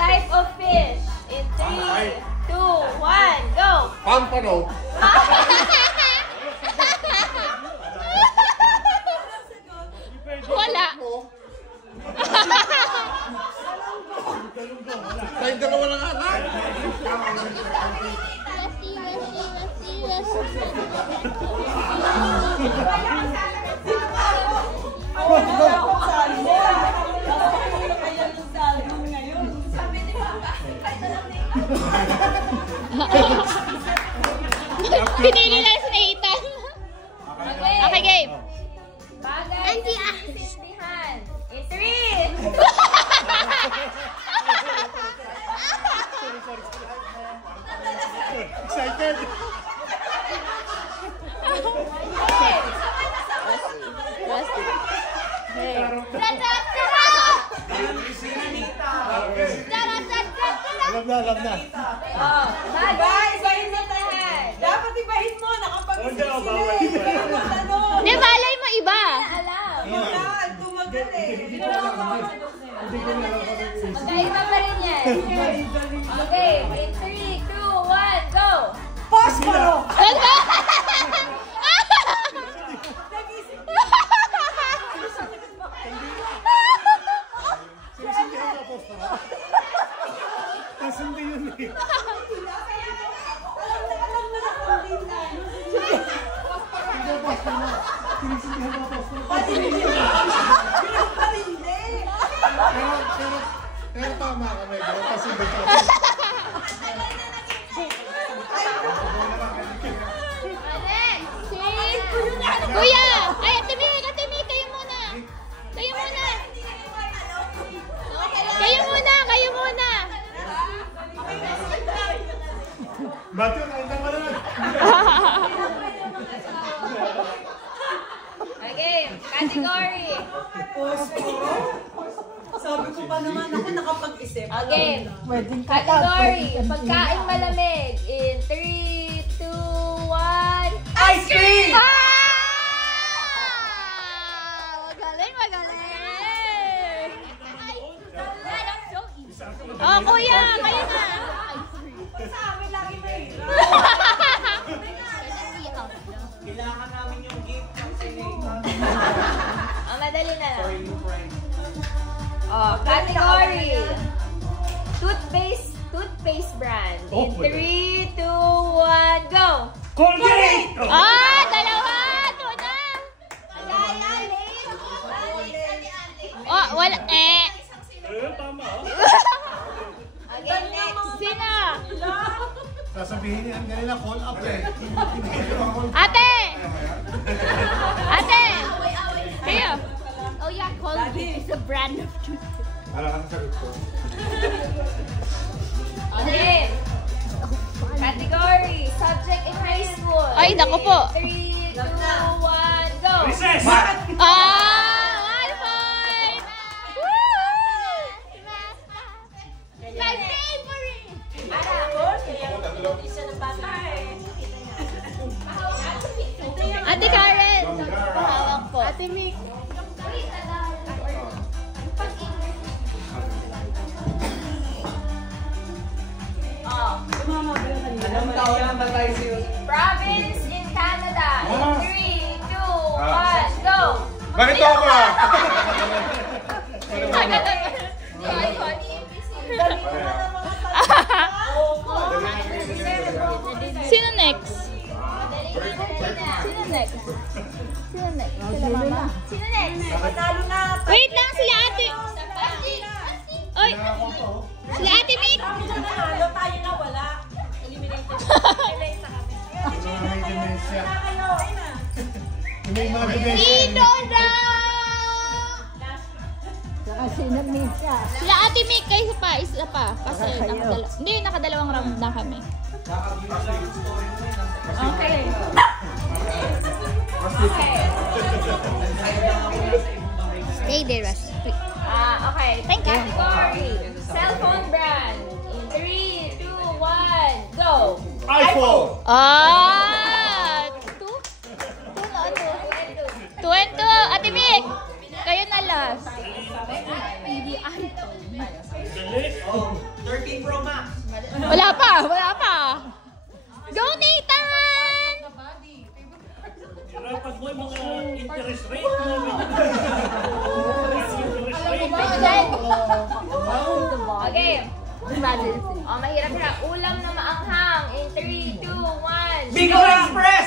type of fish. In 3, 2, 1, go! Pampano. Wala. Tayong dalawa lang ata. Pinili lang si Nathan. Okay, game. Bagay na naintindihan. In 3, Excited. Alam na. oh, bagay na naintindihan. Dapat ibahin mo, nakapag-isip sila Di, malay mo iba. Alam. Tumagal eh. Magkaiba pa rin yan. Okay, in 3, 2, 1, go! Posporo! Kasindi yun eh. Pero tama ka, medyo. Kasindi ka. Kuya! Ay, Ate Mick, kayo muna. Kayo muna. Matthew, nainda ka na. Okay, category. Sabi ko pa naman ako nakapag-isip. Okay, category. Pagkain malamig. In 3, 2, 1. Ice cream! Magaling. Oh, kuya, kayo na. Sa amin lagi may Kailangan namin yung gift kasi Madali na lang. Oh, category. Toothpaste brand. In 3, 2, 1, go! Colgate! Dalawa! Ito na! Oh, wala. Tama. Okay, next. Sino? Sasabihin niya, ang ganila call up eh. Ate! Kayo. Oh yeah, Colgate is a brand of toothpaste. Alam ka sagot ko. Okay. Category. Subject in high school. Ay, naku po. 3, 2, 1, go! Recess! 1 point! Woo! My favorite! Ate Karen! Hawak po. Ate Mick. Anong taon lang ba tayo siyo? Province in Canada. In 3, 2, 1, go! Bakit ako ba? Sino next? Sino next? Sila mama? Sino next? Panalo na! Wait lang, sila ate. Oy, sila ate Mick. Panalo tayo na wala. Eliminated. May dementia. Kayo, ay na. May mga dementia. Dito na! Sila ate Mick, kayo pa, isa pa. Kasi nakadalawang round na kami. Okay. Stay there, Rush. Okay. Thank you. Category. Cellphone brand. In 3, 2, 1, go! iPhone! Two? Two and two. Ate Mick, kayo na last. Dali. 13 Pro Max. Wala pa, wala pa. Go, Nathan! Pag mo yung mga interest rate mo. Okay. Oh, mahirap-hirap. Ulam na maanghang. In 3, 2, 1. Bicol Express!